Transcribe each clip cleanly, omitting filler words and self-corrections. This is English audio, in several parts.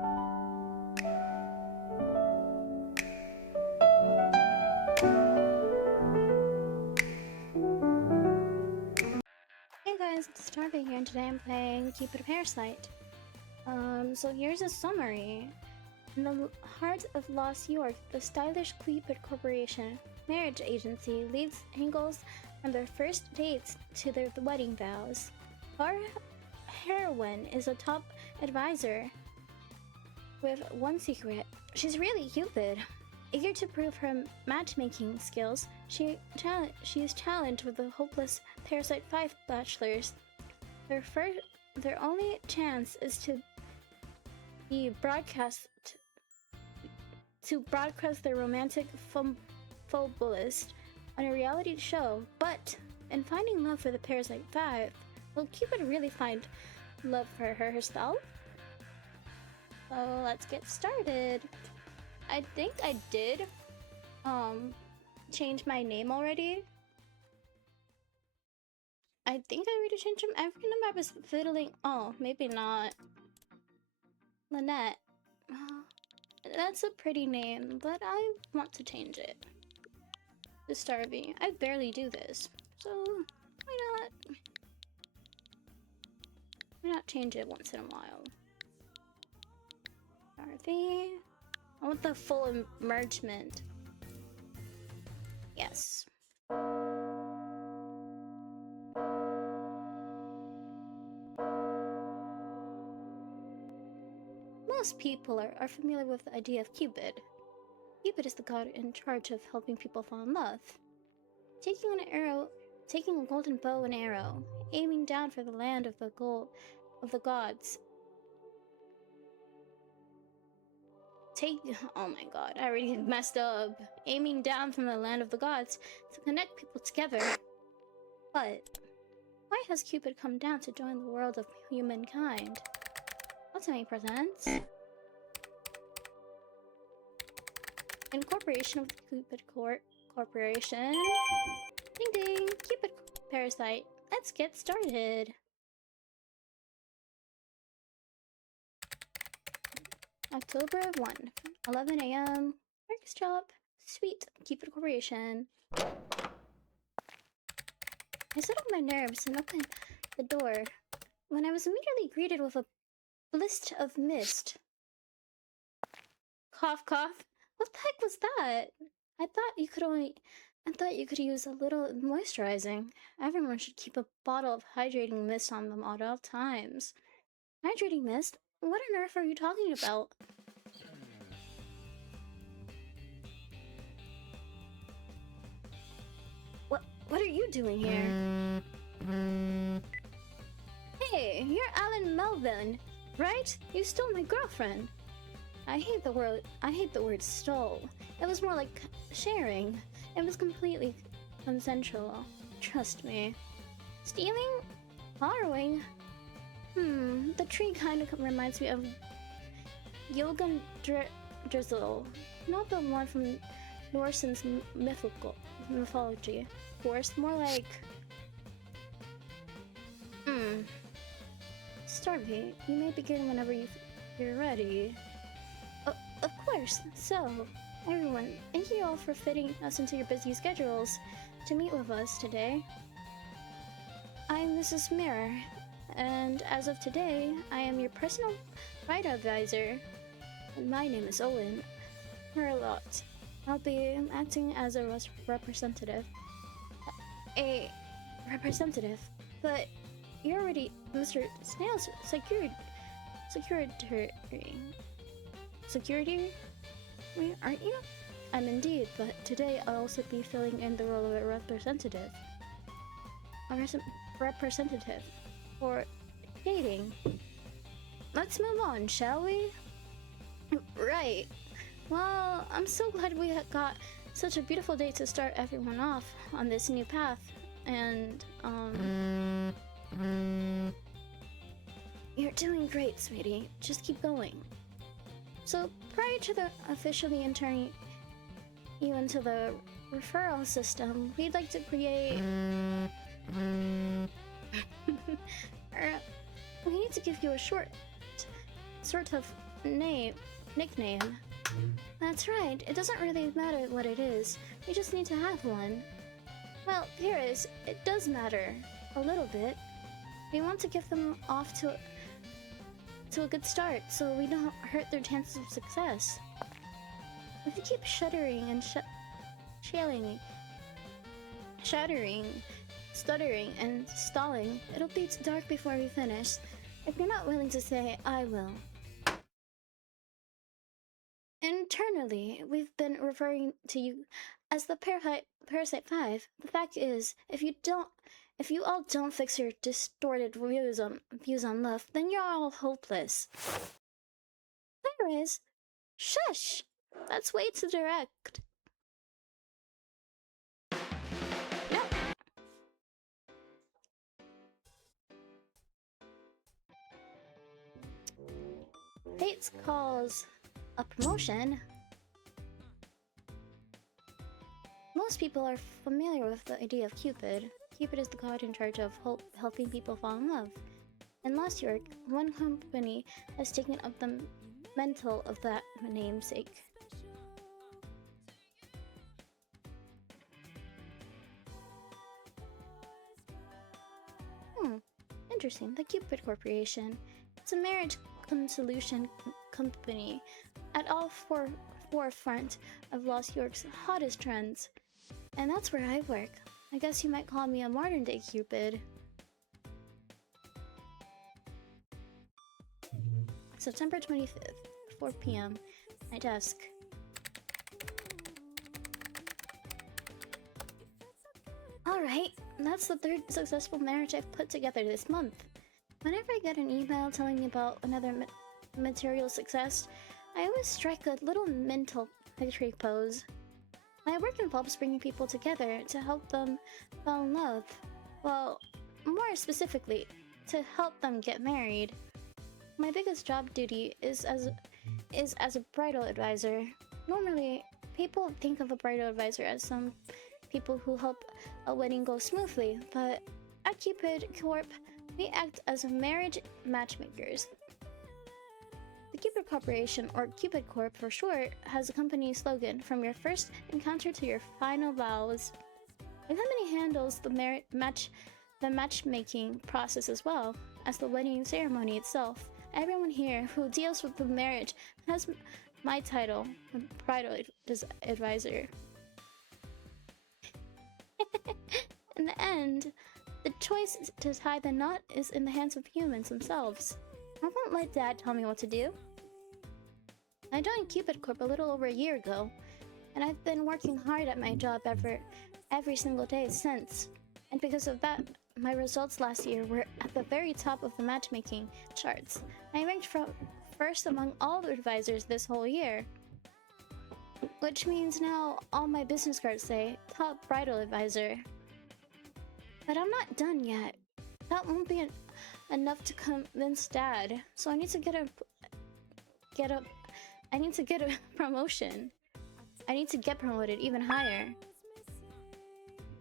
Hey guys, it's Starving here, and today I'm playing Cupid Parasite. So here's a summary. In the heart of Lost York, the stylish Cupid Corporation marriage agency leads angles from their first dates to their wedding vows. Our heroine is a top advisor with one secret. She's really Cupid. Eager to prove her matchmaking skills, she is challenged with the hopeless Parasite 5 bachelors. Their only chance is to broadcast their romantic fabulist on a reality show. But in finding love for the Parasite 5, will Cupid really find love for herself? So let's get started. I think I did change my name already. I think I already changed them. I remember I was fiddling. Oh, maybe not. Lynette. That's a pretty name, but I want to change it to Starvey. I barely do this, so why not change it once in a while? Starvey. I want the full immergement. Yes. Most people are familiar with the idea of Cupid. Cupid is the god in charge of helping people fall in love. Taking a golden bow and arrow, aiming down for the land of the gods. Oh my god, I already messed up. Aiming down from the land of the gods to connect people together. But why has Cupid come down to join the world of humankind? Otome presents incorporation with Cupid Corporation. Ding ding, Cupid Parasite. Let's get started. October 1, 11 a.m. Breakfast shop. Sweet, Cupid Corporation. I settled my nerves and opened the door when I was immediately greeted with a blast of mist. Cough, cough. What the heck was that? I thought you could use a little moisturizing. Everyone should keep a bottle of hydrating mist on them at all times. Hydrating mist? What on earth are you talking about? What are you doing here? Hey, you're Alan Melvin, right? You stole my girlfriend. I hate the word stole. It was more like sharing. It was completely consensual. Trust me. Stealing? Borrowing? The tree kind of reminds me of Yogan Drizzle, not the one from Norse's mythology. Forest, more like... Starvey, you may begin whenever you're ready. Of course. So, everyone, thank you all for fitting us into your busy schedules to meet with us today. I'm Mrs. Mirror, and as of today, I am your personal bride advisor. And my name is Owen Herlot. I'll be acting as a representative. But you're already Mr. Snail's security, aren't you? I'm indeed, but today I'll also be filling in the role of a representative. Representative for dating. Let's move on, shall we? Right. Well, I'm so glad we got such a beautiful day to start everyone off on this new path. And, you're doing great, sweetie. Just keep going. So, prior to officially entering you into the referral system, we'd like to create... we need to give you a short, sort of nickname. That's right, it doesn't really matter what it is. You just need to have one. Well, here is, it does matter. A little bit. We want to give them off to a good start, so we don't hurt their chances of success. If you keep stuttering, and stalling, it'll be dark before we finish. If you're not willing to say, I will. Internally, we've been referring to you as the Parasite 5. The fact is, if you all don't fix your distorted views on love, then you're all hopeless. There is. Shush! That's way too direct. No. Fates calls a promotion. Most people are familiar with the idea of Cupid. Cupid is the god in charge of helping people fall in love. In Lost York, one company has taken up the mantle of that namesake. Interesting. The Cupid Corporation. It's a marriage solution company at all forefront of Lost York's hottest trends. And that's where I work. I guess you might call me a modern-day Cupid. September 25th, 4 p.m. My desk. Alright, that's the third successful marriage I've put together this month. Whenever I get an email telling me about another material success, I always strike a little mental victory pose. My work involves bringing people together to help them fall in love. Well, more specifically, to help them get married. My biggest job duty is as a bridal advisor. Normally, people think of a bridal advisor as some people who help a wedding go smoothly, but at Cupid Corp, we act as marriage matchmakers. The Cupid Corporation, or Cupid Corp for short, has a company slogan, from your first encounter to your final vows. The company handles the matchmaking process as well as the wedding ceremony itself. Everyone here who deals with the marriage has my title, bridal advisor. In the end, the choice to tie the knot is in the hands of humans themselves. I won't let Dad tell me what to do. I joined Cupid Corp a little over a year ago, and I've been working hard at my job every single day since. And because of that, my results last year were at the very top of the matchmaking charts. I ranked first among all the advisors this whole year. Which means now all my business cards say top bridal advisor. But I'm not done yet. That won't be enough to convince Dad, so I need to get a promotion. I need to get promoted even higher.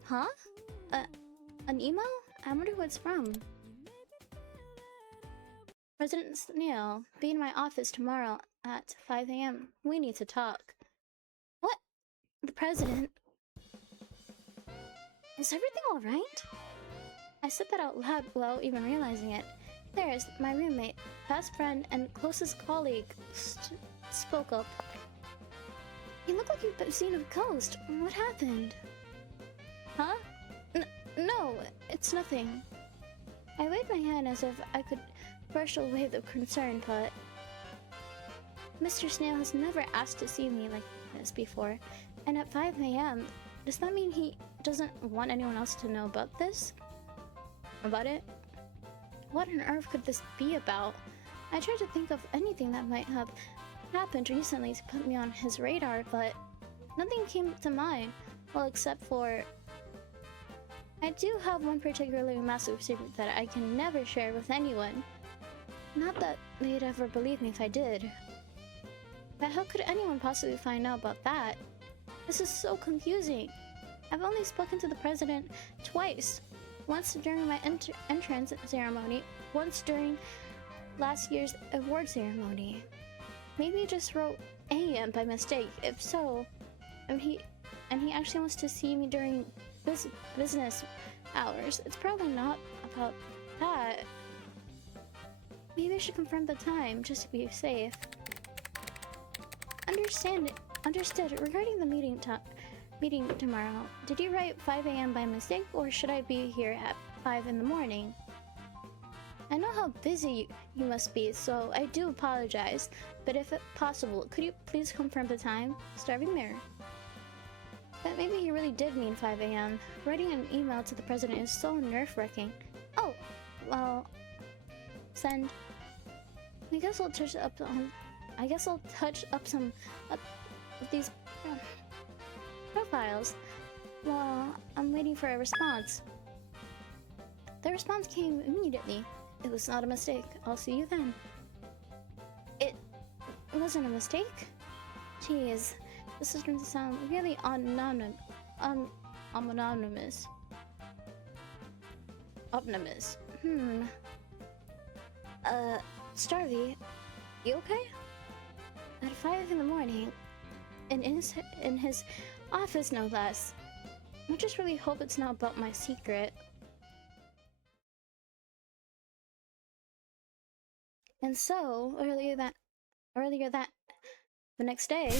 Huh? An email? I wonder who it's from. President Snail, be in my office tomorrow at 5 a.m. We need to talk. What? The president? Is everything alright? I said that out loud without even realizing it. There's my roommate, best friend, and closest colleague spoke up. You look like you've seen a ghost. What happened? Huh? No, it's nothing. I waved my hand as if I could brush away the concern, but Mr. Snail has never asked to see me like this before, and at 5 a.m., does that mean he doesn't want anyone else to know about this? About it? What on earth could this be about? I tried to think of anything that might have happened recently to put me on his radar, but nothing came to mind. Well, except for I do have one particularly massive secret that I can never share with anyone. Not that they'd ever believe me if I did. But how could anyone possibly find out about that? This is so confusing. I've only spoken to the president twice. Once during my entrance ceremony, once during last year's award ceremony. Maybe he just wrote AM by mistake. If so, and he actually wants to see me during business hours. It's probably not about that. Maybe I should confirm the time just to be safe. Understood. Regarding the meeting tomorrow, did you write 5 a.m. by mistake, or should I be here at 5 in the morning? I know how busy you must be, so I do apologize. But if possible, could you please confirm the time? Starving Mirror. But maybe he really did mean 5 a.m. Writing an email to the president is so nerve-wracking. Oh, well, send. I guess I'll touch up some of these profiles while I'm waiting for a response. The response came immediately. It was not a mistake. I'll see you then. It wasn't a mistake? Jeez, this is going to sound really anonymous. Optimus. Starvey, you okay? At 5 in the morning, in his office no less. I just really hope it's not about my secret. And so, earlier that the next day,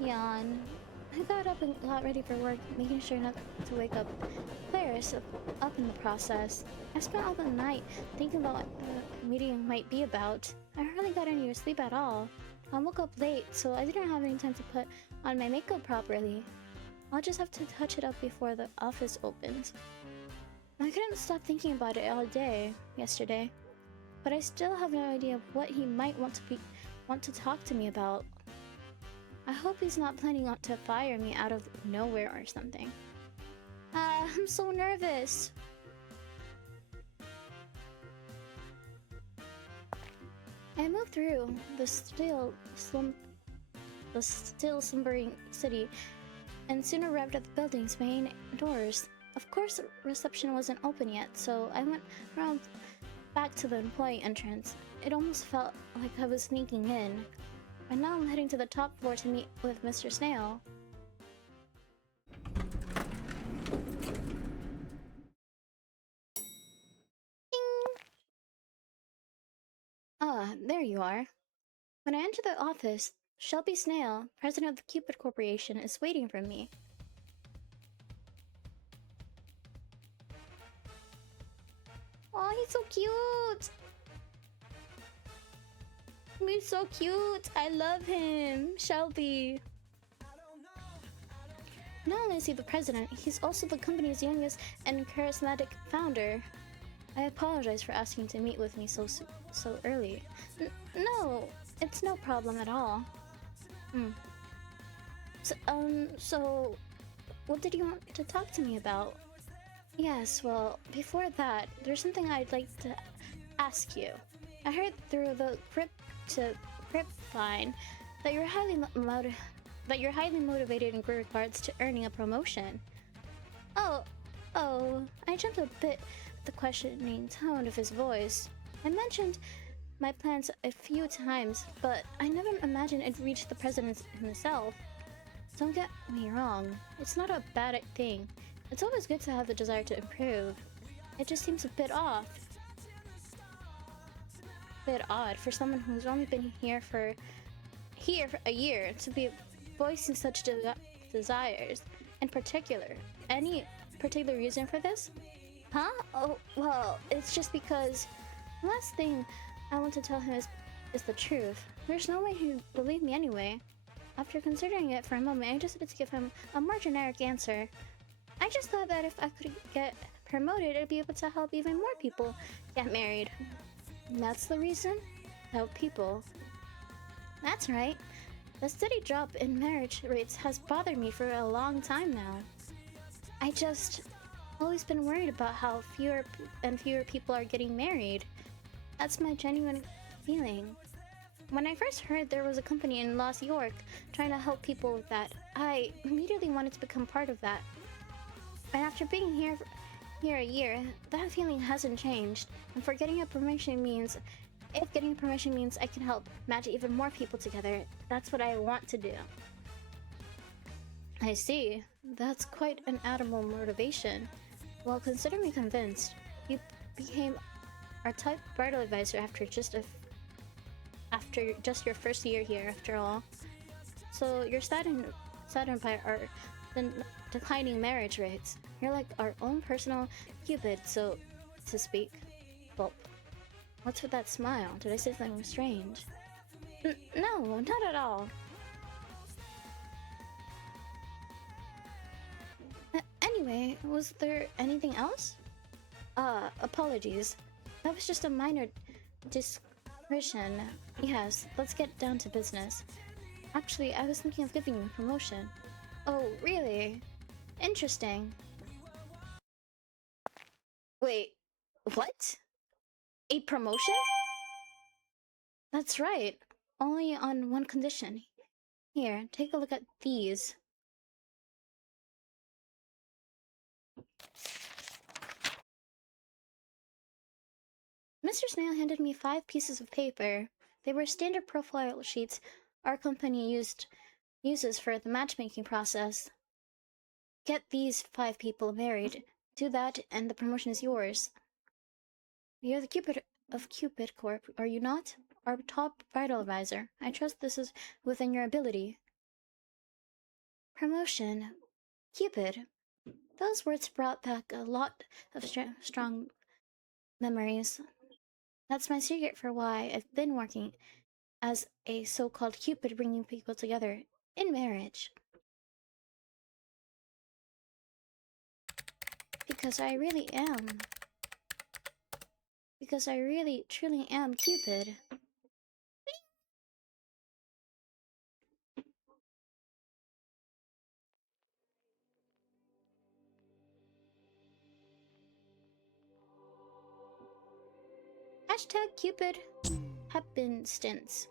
yawn. I got up and got ready for work, making sure not to wake up Claris up in the process. I spent all the night thinking about what the meeting might be about. I hardly got any sleep at all. I woke up late, so I didn't have any time to put on my makeup properly. I'll just have to touch it up before the office opens. I couldn't stop thinking about it all day yesterday, but I still have no idea what he might want to talk to me about. I hope he's not planning to fire me out of nowhere or something. I'm so nervous. I moved through the still slumbering city and soon arrived at the building's main doors. Of course, reception wasn't open yet, so I went around back to the employee entrance. It almost felt like I was sneaking in. And now I'm heading to the top floor to meet with Mr. Snail. Ah, there you are. When I enter the office, Shelby Snail, president of the Cupid Corporation, is waiting for me. Oh, he's so cute! He's so cute! I love him! Shelby! Not only is he the president, he's also the company's youngest and charismatic founder. I apologize for asking to meet with me so early. No, it's no problem at all. So, what did you want to talk to me about? Yes, well, before that, there's something I'd like to ask you. I heard through the grapevine that you're highly motivated in regards to earning a promotion. Oh, I jumped a bit at the questioning tone of his voice. I mentioned my plans a few times, but I never imagined it'd reach the president himself. Don't get me wrong, it's not a bad thing. It's always good to have the desire to improve. It just seems a bit off. Bit odd for someone who's only been here for a year to be voicing such desires. In particular, any particular reason for this? Huh? Oh, well, it's just because the last thing I want to tell him is the truth. There's no way he'd believe me anyway. After considering it for a moment, I decided to give him a more generic answer. I just thought that if I could get promoted, I'd be able to help even more people get married. And that's the reason? Help people. That's right. The steady drop in marriage rates has bothered me for a long time now. I just always been worried about how fewer and fewer people are getting married. That's my genuine feeling. When I first heard there was a company in Los York trying to help people with that, I immediately wanted to become part of that. And after being Here a year, that feeling hasn't changed. And for getting a promotion means, if getting a promotion means I can help match even more people together, that's what I want to do. I see. That's quite an admirable motivation. Well, consider me convinced. You became our top bridal advisor after just your first year here, after all. So you're saddened by our declining marriage rates. You're like our own personal Cupid, so to speak. Well, what's with that smile? Did I say something strange? No, not at all. Anyway, was there anything else? Apologies. That was just a minor discretion. Yes, let's get down to business. Actually, I was thinking of giving you a promotion. Oh, really? Interesting. Wait, what? A promotion? That's right. Only on one condition. Here, take a look at these. Mr. Snail handed me 5 pieces of paper. They were standard profile sheets our company uses for the matchmaking process. Get these 5 people married. Do that, and the promotion is yours. You're the Cupid of Cupid Corp, are you not? Our top bridal advisor. I trust this is within your ability. Promotion. Cupid. Those words brought back a lot of strong memories. That's my secret for why I've been working as a so-called Cupid, bringing people together in marriage. Because I really truly am Cupid. Hashtag Cupid happenstance.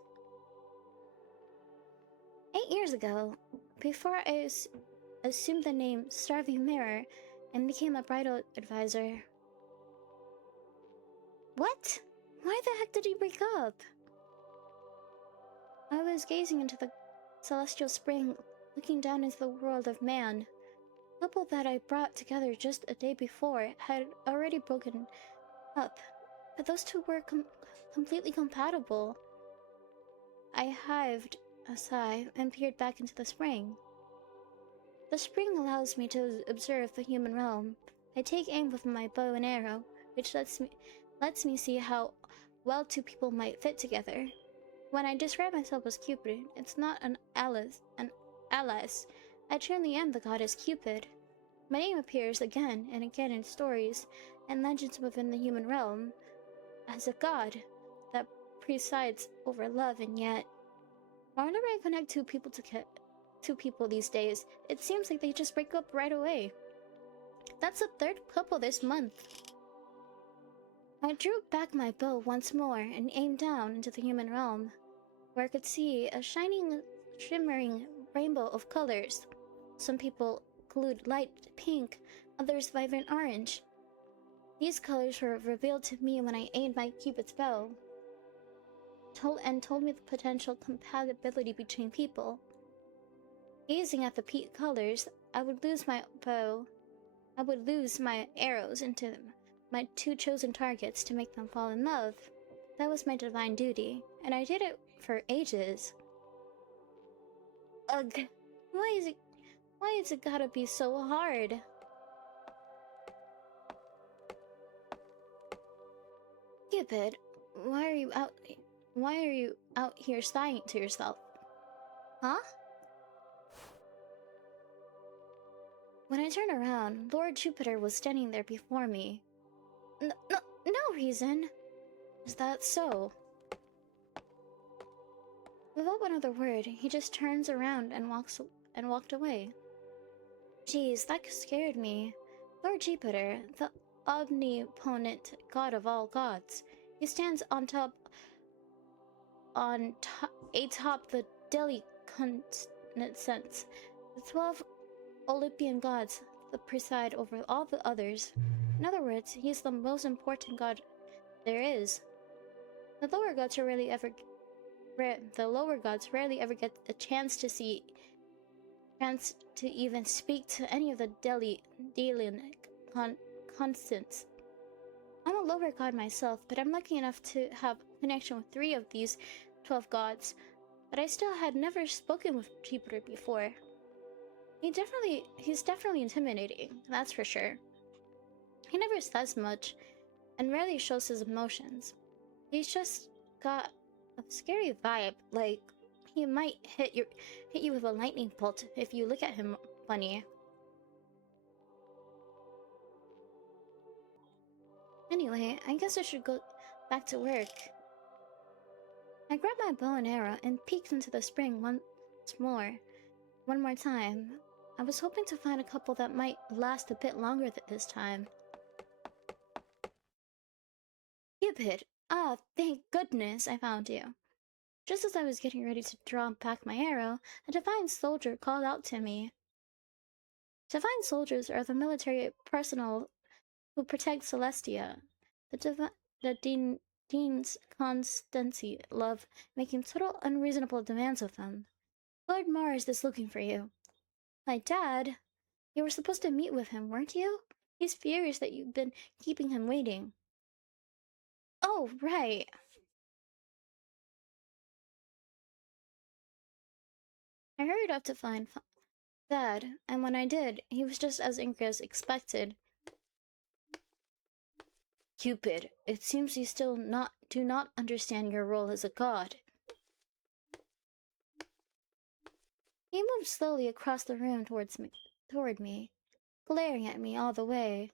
8 years ago, before I assumed the name Starving Mirror and became a bridal advisor. What? Why the heck did he break up? I was gazing into the celestial spring, looking down into the world of man. The couple that I brought together just a day before had already broken up, but those two were completely compatible. I heaved a sigh and peered back into the spring. The spring allows me to observe the human realm. I take aim with my bow and arrow, which lets me see how well 2 people might fit together. When I describe myself as Cupid, it's not an Alice. I truly am the goddess Cupid. My name appears again and again in stories and legends within the human realm as a god that presides over love, and yet, whenever I connect 2 people these days, it seems like they just break up right away. That's the 3rd couple this month. I drew back my bow once more and aimed down into the human realm, where I could see a shimmering rainbow of colors. Some people glued light pink, others vibrant orange. These colors were revealed to me when I aimed my Cupid's bow, told me the potential compatibility between people. Gazing at the pink colors, I would lose my arrows into my 2 chosen targets to make them fall in love. That was my divine duty, and I did it for ages. Ugh, why is it gotta be so hard? Cupid, why are you out here sighing to yourself? Huh? When I turned around, Lord Jupiter was standing there before me. No reason. Is that so? Without another word, he just turns around and walked away. Geez, that scared me. Lord Jupiter, the omnipotent god of all gods, he stands atop the Delhi continents. The 12 Olympian gods that preside over all the others. In other words, he's the most important god there is. The lower gods rarely ever get a chance to even speak to any of the Delian constants. I'm a lower god myself, but I'm lucky enough to have a connection with 3 of these 12 gods, but I still had never spoken with Jupiter before. He's definitely intimidating, that's for sure. He never says much, and rarely shows his emotions. He's just got a scary vibe, like he might hit you with a lightning bolt if you look at him funny. Anyway, I guess I should go back to work. I grabbed my bow and arrow and peeked into the spring one more time. I was hoping to find a couple that might last a bit longer this time. Cupid! Ah, thank goodness I found you. Just as I was getting ready to draw back my arrow, a divine soldier called out to me. Divine soldiers are the military personnel who protect Celestia. The Dean's constancy love making total unreasonable demands of them. Lord Mars is looking for you. My dad? You were supposed to meet with him, weren't you? He's furious that you've been keeping him waiting. Oh, right. I hurried up to find Dad, and when I did, he was just as angry as expected. Cupid, it seems you still do not understand your role as a god. He moved slowly across the room toward me, glaring at me all the way.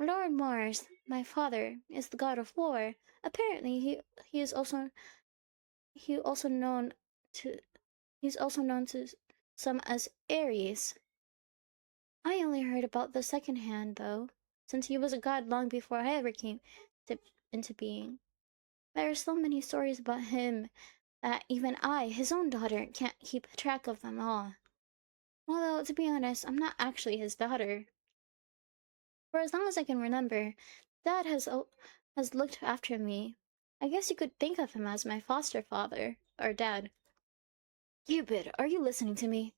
Lord Mars, my father, is the god of war. Apparently, he also known to he's also known to some as Ares. I only heard about the second hand, though, since he was a god long before I ever came into being. There are so many stories about him that even I, his own daughter, can't keep track of them all. Although, to be honest, I'm not actually his daughter. For as long as I can remember, Dad has looked after me. I guess you could think of him as my foster father, or dad. Cupid, are you listening to me?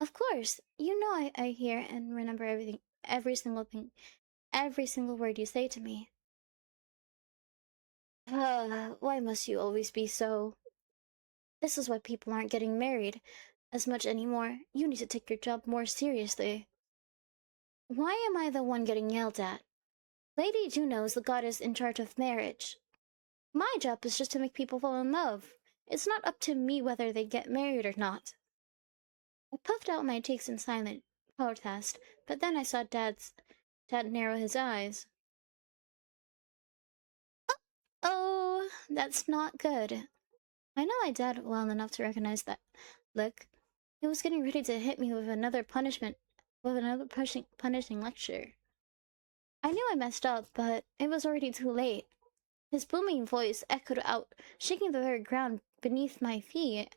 Of course. You know I hear and remember everything, every single thing, every single word you say to me. Why must you always be so? This is why people aren't getting married as much anymore. You need to take your job more seriously. Why am I the one getting yelled at? Lady Juno is the goddess in charge of marriage. My job is just to make people fall in love. It's not up to me whether they get married or not. I puffed out my cheeks in silent protest, but then I saw Dad narrow his eyes. Oh, that's not good. I know my dad well enough to recognize that look. He was getting ready to hit me with another punishing lecture. I knew I messed up, but it was already too late. His booming voice echoed out, shaking the very ground beneath my feet.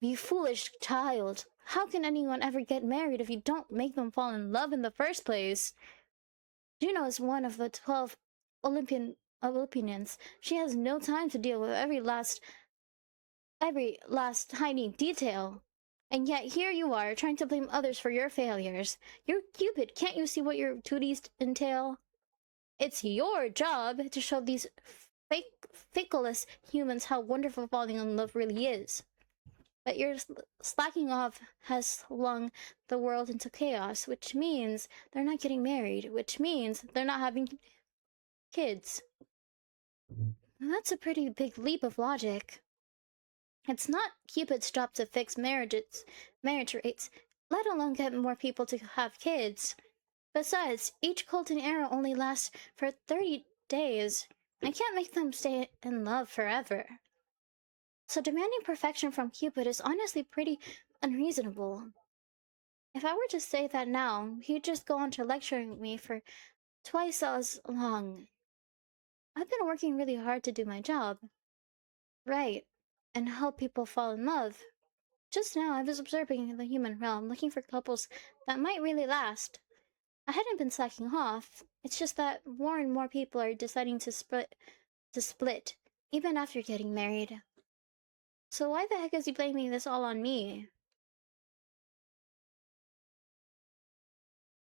You foolish child! How can anyone ever get married if you don't make them fall in love in the first place? Juno is one of the 12 Olympians. She has no time to deal with every last tiny detail. And yet here you are, trying to blame others for your failures. You're Cupid, can't you see what your duties entail? It's your job to show these fickless humans how wonderful falling in love really is. But your slacking off has flung the world into chaos, which means they're not getting married, which means they're not having kids. That's a pretty big leap of logic. It's not Cupid's job to fix marriage rates, let alone get more people to have kids. Besides, each golden arrow only lasts for 30 days. I can't make them stay in love forever. So demanding perfection from Cupid is honestly pretty unreasonable. If I were to say that now, he'd just go on to lecturing me for twice as long. I've been working really hard to do my job. Right. And help people fall in love. Just now, I was observing the human realm, looking for couples that might really last. I hadn't been slacking off. It's just that more and more people are deciding to split, even after getting married. So why the heck is he blaming this all on me?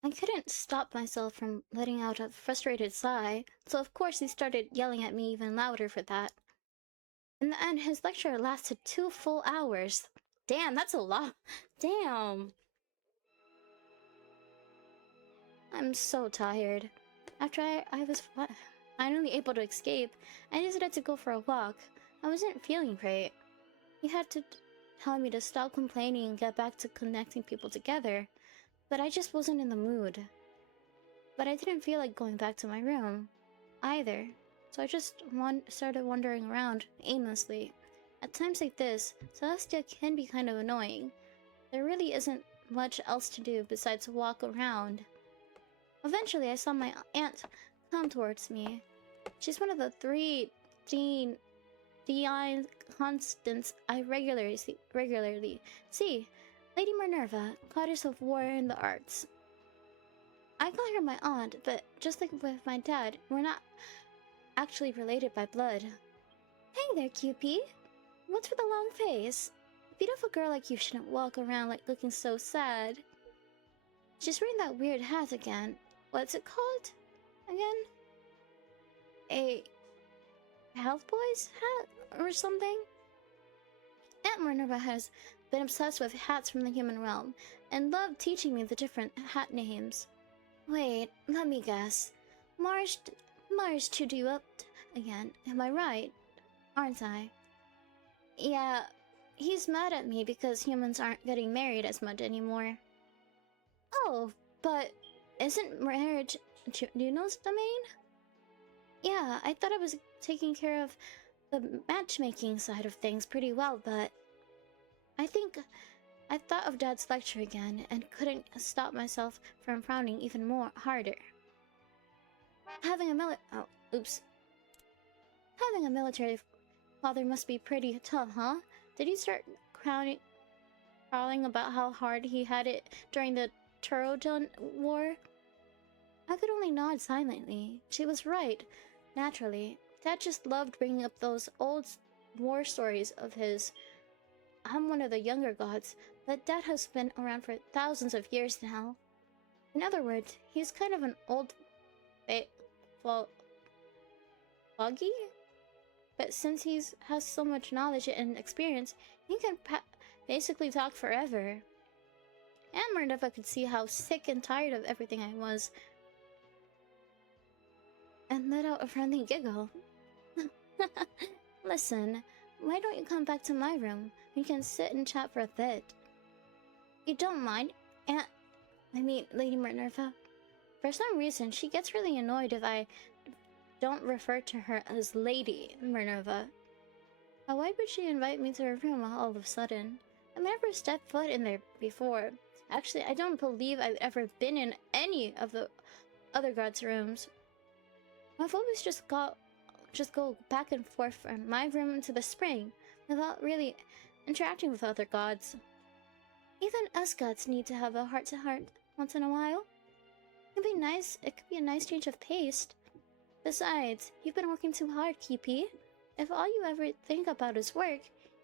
I couldn't stop myself from letting out a frustrated sigh, so of course he started yelling at me even louder for that. In the end, his lecture lasted 2 full hours. Damn, that's a lot. Damn. I'm so tired. After I was finally able to escape, I decided to go for a walk. I wasn't feeling great. He had to tell me to stop complaining and get back to connecting people together, but I just wasn't in the mood. But I didn't feel like going back to my room either, so I just started wandering around aimlessly. At times like this, Celestia can be kind of annoying. There really isn't much else to do besides walk around. Eventually, I saw my aunt come towards me. She's one of the three Dean constants I regularly see. Lady Minerva, goddess of war and the arts. I call her my aunt, but just like with my dad, we're not actually related by blood. Hey there, Cupid. What's with the long face? A beautiful girl like you shouldn't walk around like looking so sad. She's wearing that weird hat again. What's it called? Again? A health boy's hat or something? Aunt Minerva has been obsessed with hats from the human realm and loved teaching me the different hat names. Wait, let me guess. Mars chewed you up again. Am I right? Aren't I? Yeah, he's mad at me because humans aren't getting married as much anymore. Oh, but isn't marriage Juno's domain? Yeah, I thought I was taking care of the matchmaking side of things pretty well, but I think I thought of Dad's lecture again and couldn't stop myself from frowning even more harder. Having a military father must be pretty tough, huh? Did he start crawling about how hard he had it during the Trojan War? I could only nod silently. She was right. Naturally, Dad just loved bringing up those old war stories of his. I'm one of the younger gods, but Dad has been around for thousands of years now. In other words, he's kind of an old foggy? But since he has so much knowledge and experience, he can basically talk forever. And Minerva could see how sick and tired of everything I was, and let out a friendly giggle. Listen, why don't you come back to my room? We can sit and chat for a bit. You don't mind, Lady Minerva? For some reason, she gets really annoyed if I don't refer to her as Lady Minerva. Now, why would she invite me to her room all of a sudden? I've never stepped foot in there before. Actually, I don't believe I've ever been in any of the other gods' rooms. I've always just go back and forth from my room to the spring without really interacting with other gods. Even us gods need to have a heart-to-heart once in a while. It could be a nice change of pace. Besides, you've been working too hard, Kipi. If all you ever think about is work,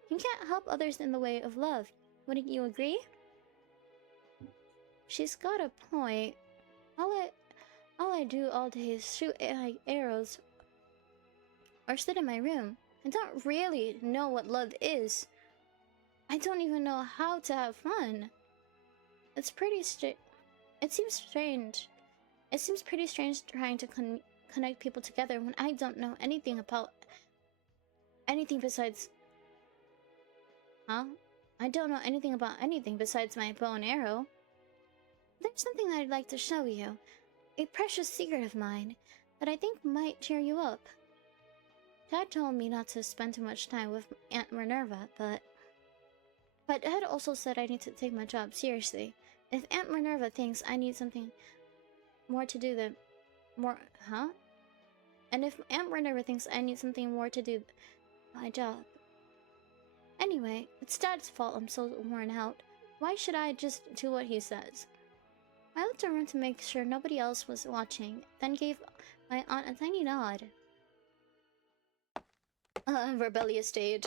you can't help others in the way of love. Wouldn't you agree? She's got a point. All I do all day is shoot arrows or sit in my room. I don't really know what love is. I don't even know how to have fun. It seems strange. It seems pretty strange trying to connect people together when I don't know anything about anything besides. Huh? I don't know anything about anything besides my bow and arrow. There's something I'd like to show you. A precious secret of mine that I think might cheer you up. Dad told me not to spend too much time with Aunt Minerva, but Dad also said I need to take my job seriously. If Aunt Minerva thinks I need something more to do than And if Aunt Minerva thinks I need something more to do my job. Anyway, it's Dad's fault I'm so worn out. Why should I just do what he says? I looked around to make sure nobody else was watching, then gave my aunt a tiny nod. Rebellious stage.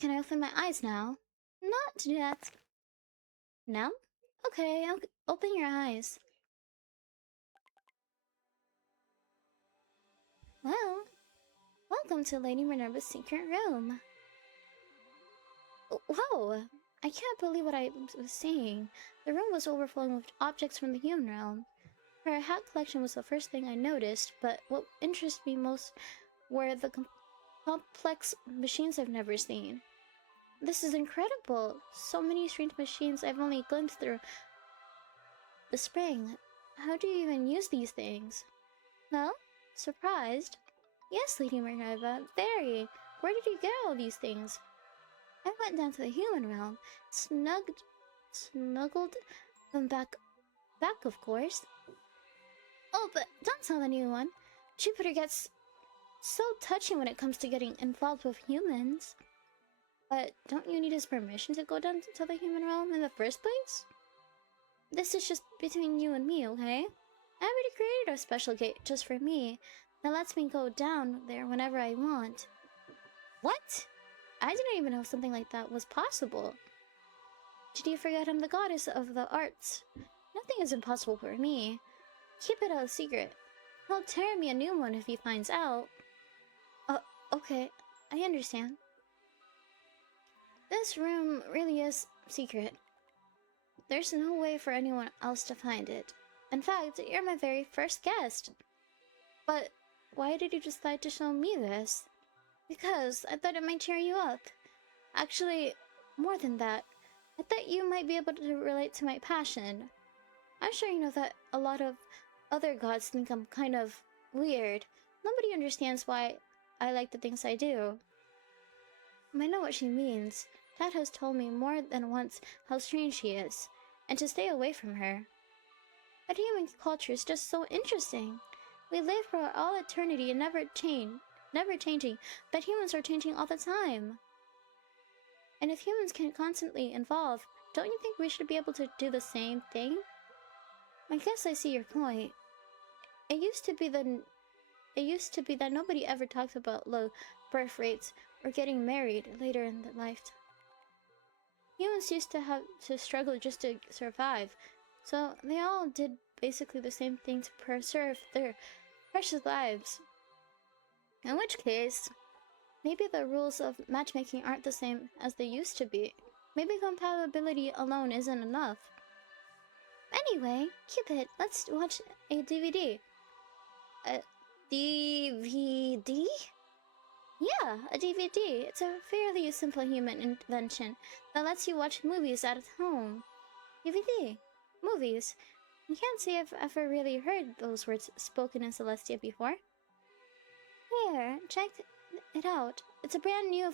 Can I open my eyes now? Not to death. Now? Okay, I'll open your eyes. Well, welcome to Lady Minerva's secret room. Whoa! I can't believe what I was seeing. The room was overflowing with objects from the human realm. Her hat collection was the first thing I noticed, but what interested me most were the complex machines I've never seen. This is incredible! So many strange machines I've only glimpsed through the spring. How do you even use these things? Well, surprised? Yes, Lady Minerva, very. Where did you get all these things? I went down to the human realm, snuggled them back, of course. Oh, but don't tell anyone. Jupiter gets so touchy when it comes to getting involved with humans. But don't you need his permission to go down to the human realm in the first place? This is just between you and me, okay? I already created a special gate just for me that lets me go down there whenever I want. What? I didn't even know something like that was possible. Did you forget I'm the goddess of the arts? Nothing is impossible for me. Keep it a secret. He'll tear me a new one if he finds out. Okay, I understand. This room really is secret. There's no way for anyone else to find it. In fact, you're my very first guest. But why did you decide to show me this? Because I thought it might cheer you up. Actually, more than that, I thought you might be able to relate to my passion. I'm sure you know that a lot of other gods think I'm kind of weird. Nobody understands why I like the things I do. I know what she means. Dad has told me more than once how strange she is, and to stay away from her. But human culture is just so interesting. We live for all eternity and never changing, but humans are changing all the time. And if humans can constantly evolve, don't you think we should be able to do the same thing? I guess I see your point. It used to be that nobody ever talked about low birth rates or getting married later in the life. Humans used to have to struggle just to survive, so they all did basically the same thing to preserve their precious lives. In which case, maybe the rules of matchmaking aren't the same as they used to be. Maybe compatibility alone isn't enough. Anyway, Cupid, let's watch a DVD. A DVD? Yeah, a DVD. It's a fairly simple human invention that lets you watch movies at home. DVD. Movies. You can't say I've ever really heard those words spoken in Celestia before. Here, check it out. It's a brand new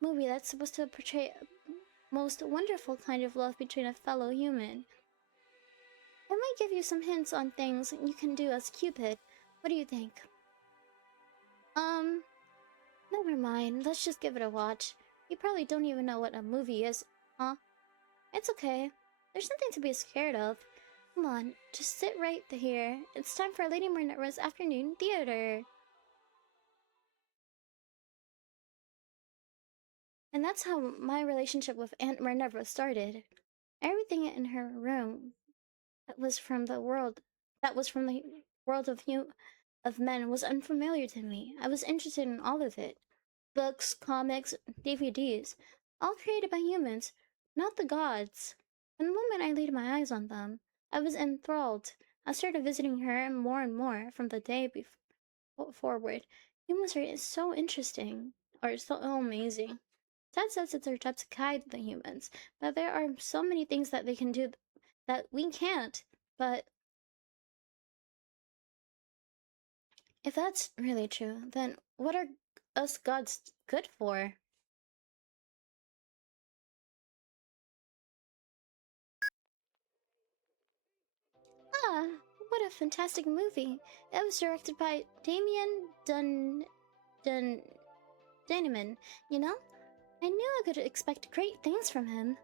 movie that's supposed to portray a most wonderful kind of love between a fellow human. I might give you some hints on things you can do as Cupid. What do you think? Never mind. Let's just give it a watch. You probably don't even know what a movie is, huh? It's okay. There's nothing to be scared of. Come on, just sit right here. It's time for Lady Minerva's afternoon theater. And that's how my relationship with Aunt Minerva started. Everything in her room was from the world of men was unfamiliar to me. I was interested in all of it. Books, comics, DVDs, all created by humans, not the gods. And the moment I laid my eyes on them, I was enthralled. I started visiting her more and more from the day forward. Humans are so interesting, or so amazing. Dad says it's our job to guide the humans, but there are so many things that they can do that we can't. But if that's really true, then what are us gods good for? Ah, what a fantastic movie. It was directed by Damien Dunneman, you know? I knew I could expect great things from him.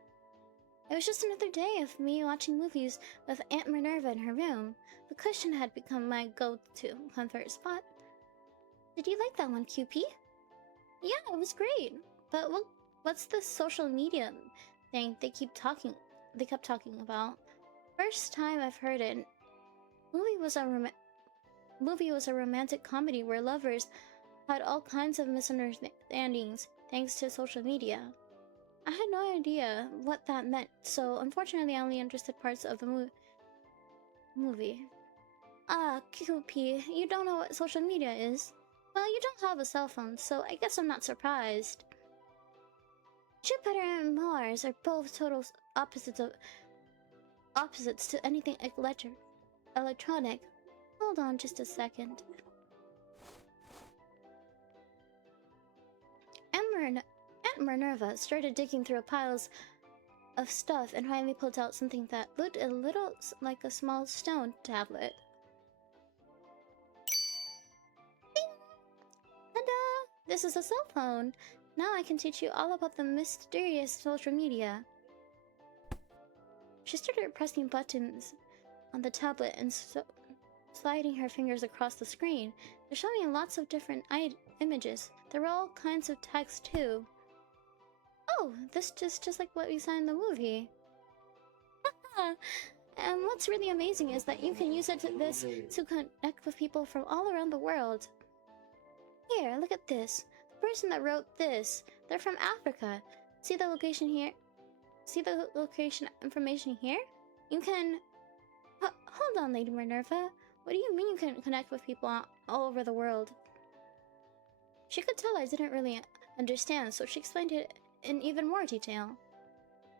It was just another day of me watching movies with Aunt Minerva in her room. The cushion had become my go-to comfort spot. Did you like that one, QP? Yeah, it was great. But what's this social media thing they kept talking about? First time I've heard it. Movie was a movie was a romantic comedy where lovers had all kinds of misunderstandings thanks to social media. I had no idea what that meant, so unfortunately I only understood parts of the movie. Ah, QP, you don't know what social media is? Well, you don't have a cell phone, so I guess I'm not surprised. Jupiter and Mars are both total opposites to anything electronic. Hold on just a second. Aunt Minerva started digging through piles of stuff and finally pulled out something that looked a little like a small stone tablet. Ta-da! This is a cell phone. Now I can teach you all about the mysterious social media. She started pressing buttons on the tablet and sliding her fingers across the screen. They're showing lots of different images. There were all kinds of text too. Oh, this is just like what we saw in the movie. And what's really amazing is that you can use this to connect with people from all around the world. Here, look at this. The person that wrote this, they're from Africa. See the location here? See the location information here? You can... hold on, Lady Minerva. What do you mean you can connect with people all over the world? She could tell I didn't really understand, so she explained it in even more detail.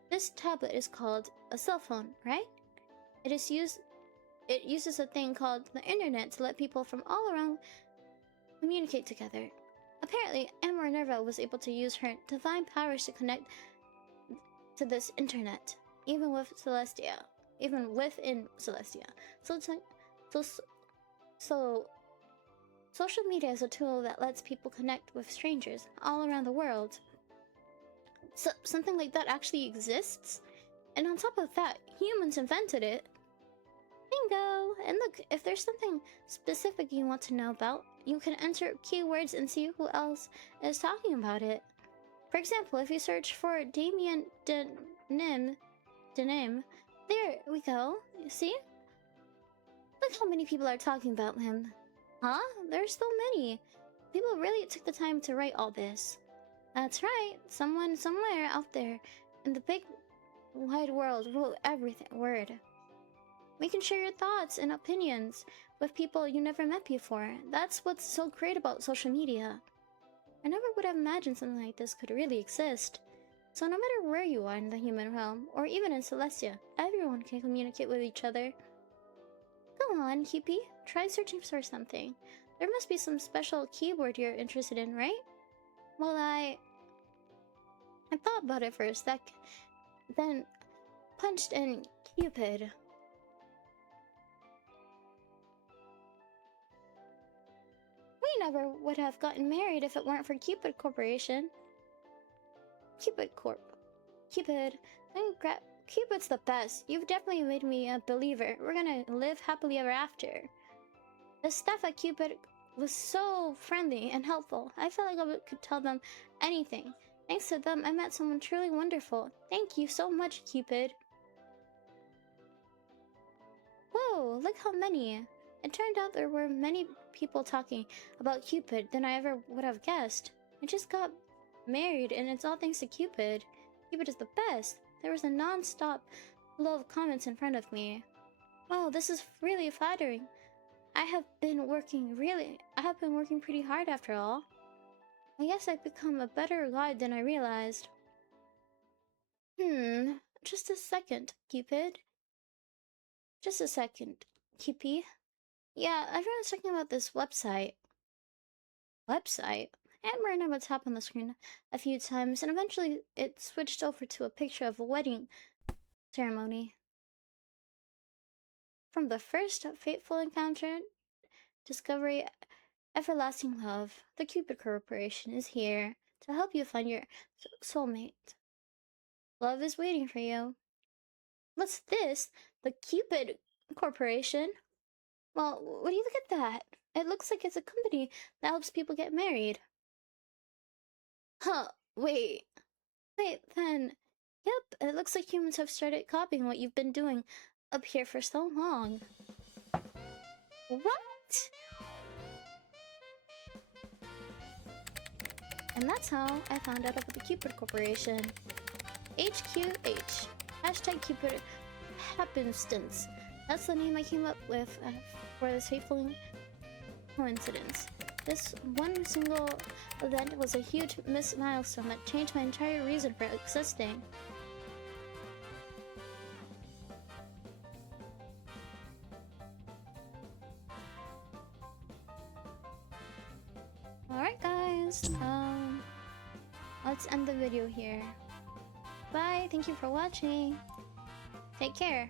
This tablet is called a cell phone, right? It uses a thing called the internet to let people from all around communicate together. Apparently, Aunt Minerva was able to use her divine powers to connect to this internet, even within Celestia. So social media is a tool that lets people connect with strangers all around the world. So something like that actually exists? And on top of that, humans invented it. Bingo! And look, if there's something specific you want to know about, you can enter keywords and see who else is talking about it. For example, if you search for Damien Denim, there we go. You see? Look how many people are talking about him. Huh? There's so many. People really took the time to write all this. That's right. Someone somewhere out there in the big wide world wrote everything word. We can share your thoughts and opinions with people you never met before. That's what's so great about social media. I never would have imagined something like this could really exist. So no matter where you are in the human realm, or even in Celestia, everyone can communicate with each other. Go on, Cupid. Try searching for something. There must be some special keyword you're interested in, right? Well, I thought about it for a sec, then punched in Cupid. We never would have gotten married if it weren't for Cupid Corporation. Cupid Corp. Cupid. Cupid's the best. You've definitely made me a believer. We're gonna live happily ever after. The staff at Cupid was so friendly and helpful. I felt like I could tell them anything. Thanks to them, I met someone truly wonderful. Thank you so much, Cupid. Whoa, look how many. It turned out there were many people talking about Cupid than I ever would have guessed. I just got married and it's all thanks to Cupid. Cupid is the best. There was a non-stop flow of comments in front of me. Wow, this is really flattering. I have been working pretty hard after all. I guess I've become a better guide than I realized. Just a second, Cupid. Just a second, Cupid. Yeah, everyone's talking about this website. Website? Aunt Marina would tap on the screen a few times, and eventually it switched over to a picture of a wedding ceremony. From the first fateful encounter, discovery, everlasting love, the Cupid Corporation is here to help you find your soulmate. Love is waiting for you. What's this? The Cupid Corporation? Well, what do you look at that? It looks like it's a company that helps people get married. Huh, wait. Wait, then. Yep, it looks like humans have started copying what you've been doing up here for so long. What? And that's how I found out about the Cupid Corporation. HQH. Hashtag Cupid Happenstance. That's the name I came up with for this fateful coincidence. This one single event was a huge milestone that changed my entire reason for existing. Alright guys, let's end the video here. Bye, thank you for watching. Take care.